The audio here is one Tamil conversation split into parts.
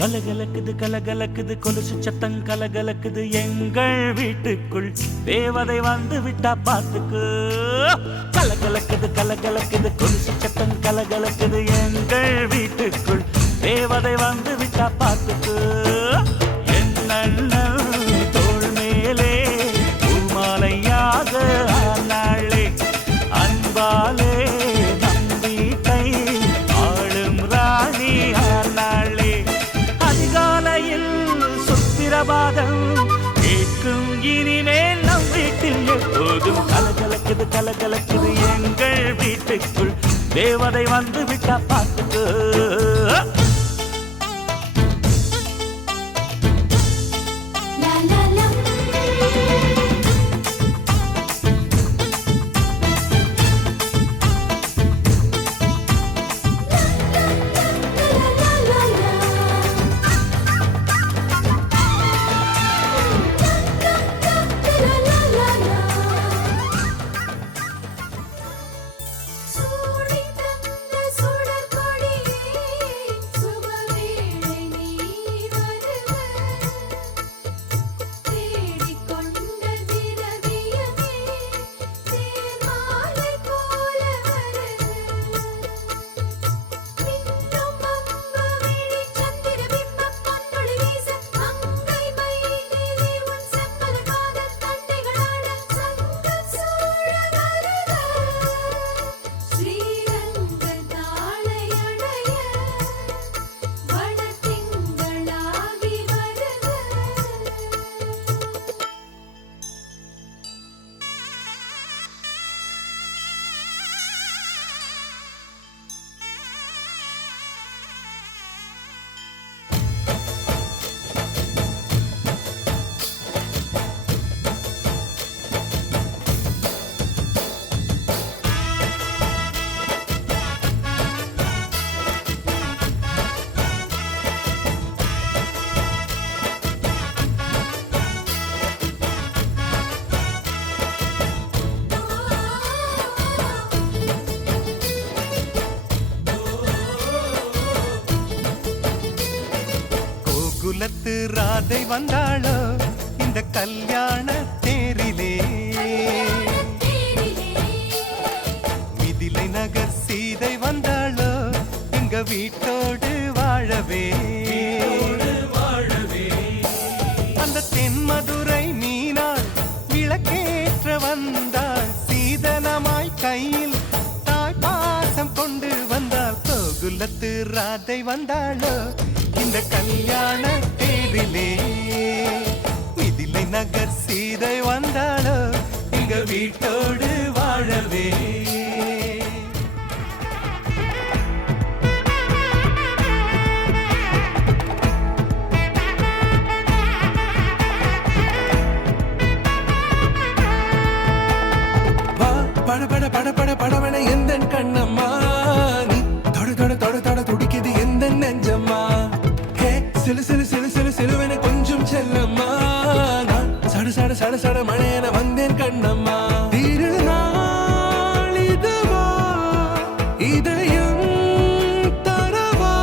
கலகலக்குது கலகலக்குது கொலுசு சத்தம் கலகலக்குது எங்கள் வீட்டுக்குள் தேவதை வந்து விட்டா பாத்துக்கு. கலகலக்குது கலகலக்குது கொலுசு சத்தம் கலகலக்குது எங்கள் வீட்டுக்குள் தேவதை வந்து விட்டா பாத்துக்கு. என்ன தோள் மேலே பூமாலையாக ஆனாளே அன்பாலே நம் வீட்டை ஆளும் ராணி ஆனாளே. அதிகாலையில் சுத்திரபாதம் கேட்கும் இனிமேல் நம் வீட்டில் எப்போதும் கலகலக்குது கலகலக்குது எங்கள் வீட்டுக்குள் தேவதை வந்து விட்டா பாத்துக்கு. குலத்து ராதை வந்தாளோ இந்த கல்யாண தேரிலே, மிதிலை நகர் சீதை வந்தாளோ எங்க வீட்டோடு வாழவே. அந்த தென்மதுரை மீனாள் விளக்கேற்ற வந்தாள், சீதனமாய் கையில் தாய் பாசம் கொண்டு வந்தாள். கோகுலத்து ராதை வந்தாளோ இந்த கல்யாண தேரிலே, மிதிலை நகர் சீதை வந்தாளோ எங்க வீட்டோடு வாழவே. பட பட பட பட படவன எந்த கண்ணம்மா, நீ தொட தொட தொட தொட துடிக்குது எந்த நெஞ்சம்மா. சிலு சிலு சிலு சிலு சிலுவென கொஞ்சம் செல்லம்மா, நான் சட சட சட சட மழையென வந்தேன் கண்ணம்மா. திருநாள் இதுவா இதயம் தரவா,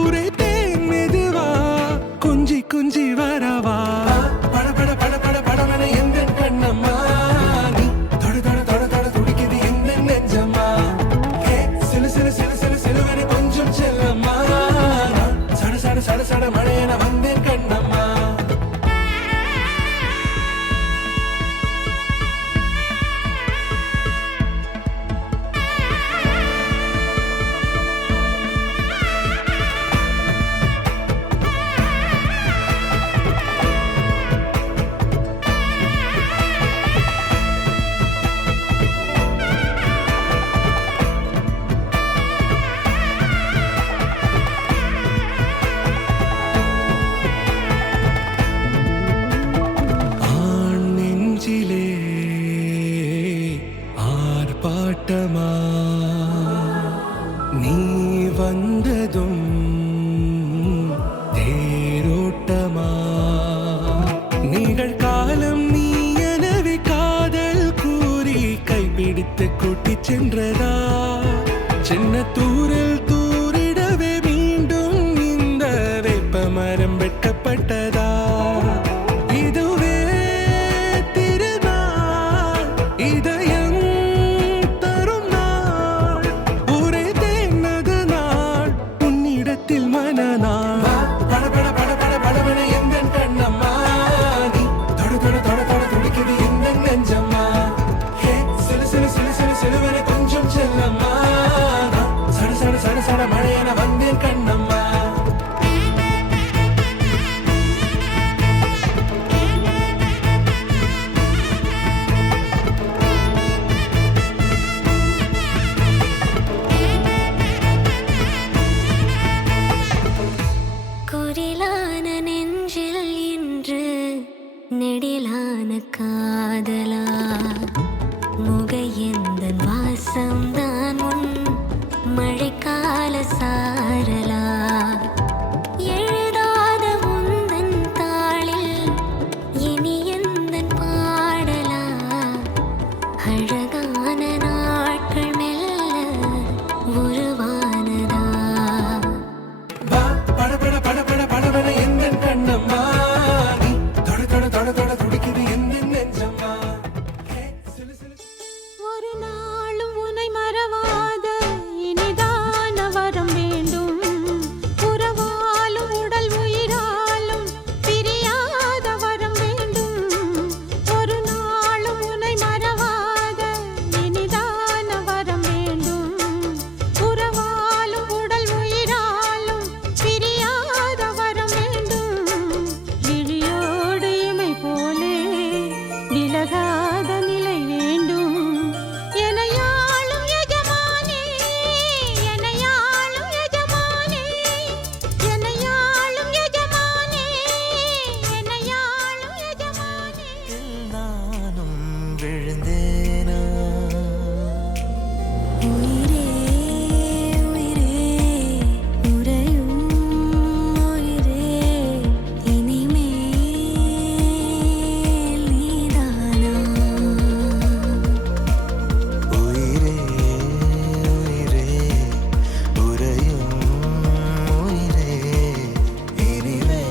ஊரே தேன் மெதுவா குஞ்சி குஞ்சி வரவா. பட பட பட பட படவன எந்த கண்ணம்மா, நீ தொட தொட தொட தொட துடிக்குது எந்த நெஞ்சம்மா. சிலு சிலு சிலு சிலு சிலுவென கொஞ்சம் செல்லம்மா, சட சட மழையென வந்தேன் கண்ணம்மா. உண்மையான காதலா முகையெந்தன் வாசம்தான் உன் மழைக்கால சாரலா எழுதாத உந்தன் தாளில் இனி எந்தன் பாடலா அழகான நாட்கள் மெல்ல உருவானதா வா படபட படபட படபட எந்தன் கண்ணம்மா நீ தொட தொட தொட தொட துடிக்குது எந்தன் நெஞ்சம்மா சிலு சிலு ஒரு நாளும் உன்னை மறவாத இனிதான வரம் வேண்டும் உறவாலும் உடல் உயிராலும் பிரியாத வரம் வேண்டும் ஒரு நாளும் உன்னை மறவாத இனிதான வரம் வேண்டும் உறவாலும் உடல் உயிராலும் பிரியாத வரம் வேண்டும் விழியோடு இமை போலே விலகாத நிலை வேண்டும் எனையாளும் எஜமானே எனையாளும் எஜமானே எனையாளும் எஜமானே எனையாளும் எஜமானே நானும் விழுந்தேனா உயிரே உயிரே உறையும் உயிரே இனிமேல் நீதானா உயிரே உயிரே உறையும் உயிரே இனிமே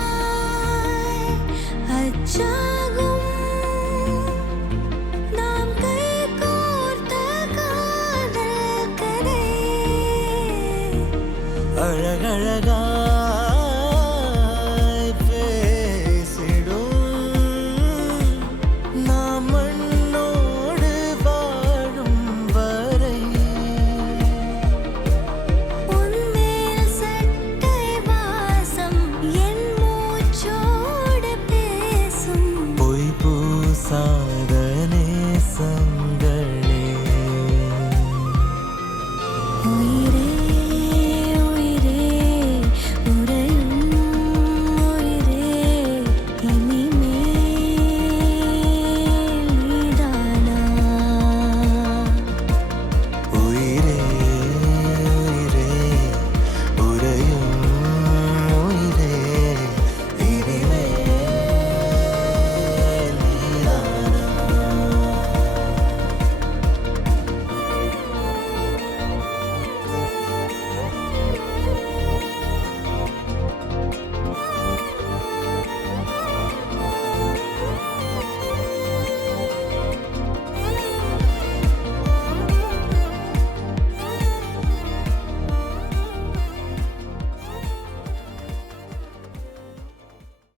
அவசரமாய் அச்சா